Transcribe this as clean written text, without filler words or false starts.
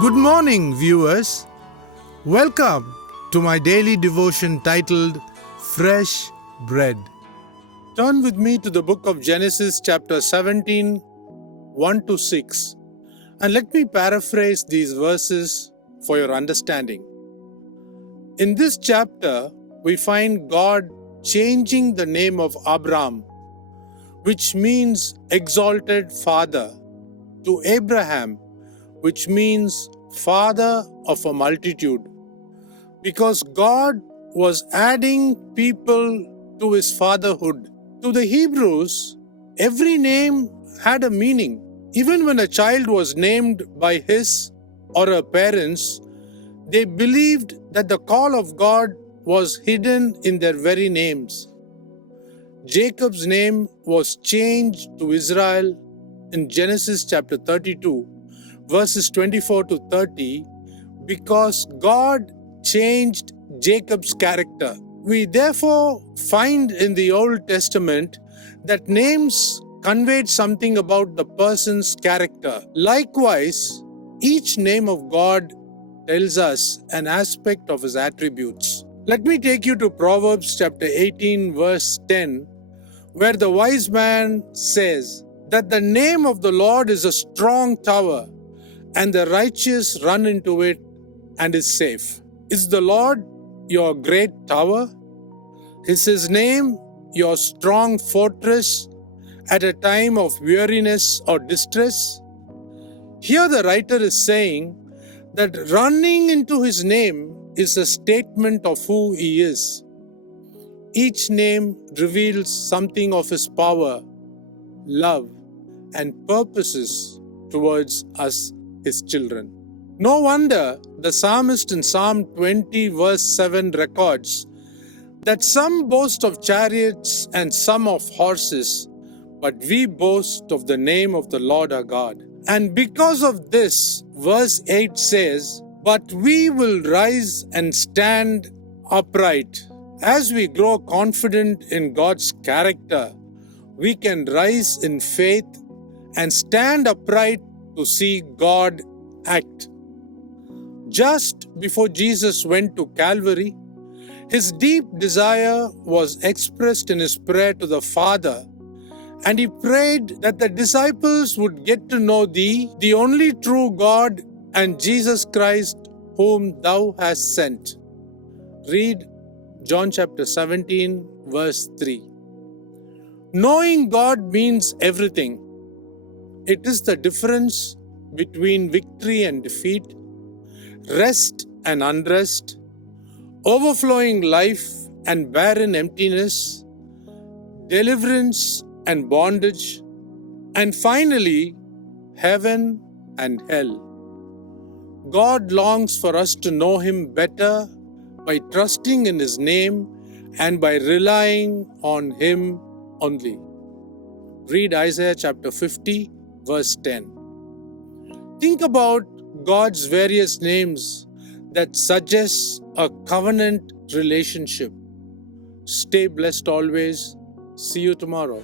Good morning, viewers. Welcome to my daily devotion titled Fresh Bread. Turn with me to the book of Genesis, chapter 17, 1 to 6, and let me paraphrase these verses for your understanding. In this chapter, we find God changing the name of Abram, which means exalted father, to Abraham, which means father of a multitude, because God was adding people to his fatherhood. To the Hebrews, every name had a meaning. Even when a child was named by his or her parents, they believed that the call of God was hidden in their very names. Jacob's name was changed to Israel in Genesis chapter 32, verses 24 to 30, because God changed Jacob's character. We therefore find in the Old Testament that names conveyed something about the person's character. Likewise, each name of God tells us an aspect of his attributes. Let me take you to Proverbs chapter 18, verse 10, where the wise man says that the name of the Lord is a strong tower, and the righteous run into it and is safe. Is the Lord your great tower? Is his name your strong fortress at a time of weariness or distress? Here the writer is saying that running into his name is a statement of who he is. Each name reveals something of his power, love, and purposes towards us, his children. No wonder the psalmist in Psalm 20 verse 7 records that some boast of chariots and some of horses, but we boast of the name of the Lord our God. And because of this, verse 8 says, "But we will rise and stand upright." As we grow confident in God's character, we can rise in faith and stand upright to see God act. Just before Jesus went to Calvary, his deep desire was expressed in his prayer to the Father, and he prayed that the disciples would get to know thee, the only true God, and Jesus Christ, whom thou hast sent. Read John chapter 17, verse 3. Knowing God means everything. It is the difference between victory and defeat, rest and unrest, overflowing life and barren emptiness, deliverance and bondage, and finally, heaven and hell. God longs for us to know him better by trusting in his name and by relying on him only. Read Isaiah chapter 50, verse 10. Think about God's various names that suggest a covenant relationship. Stay blessed always. See you tomorrow.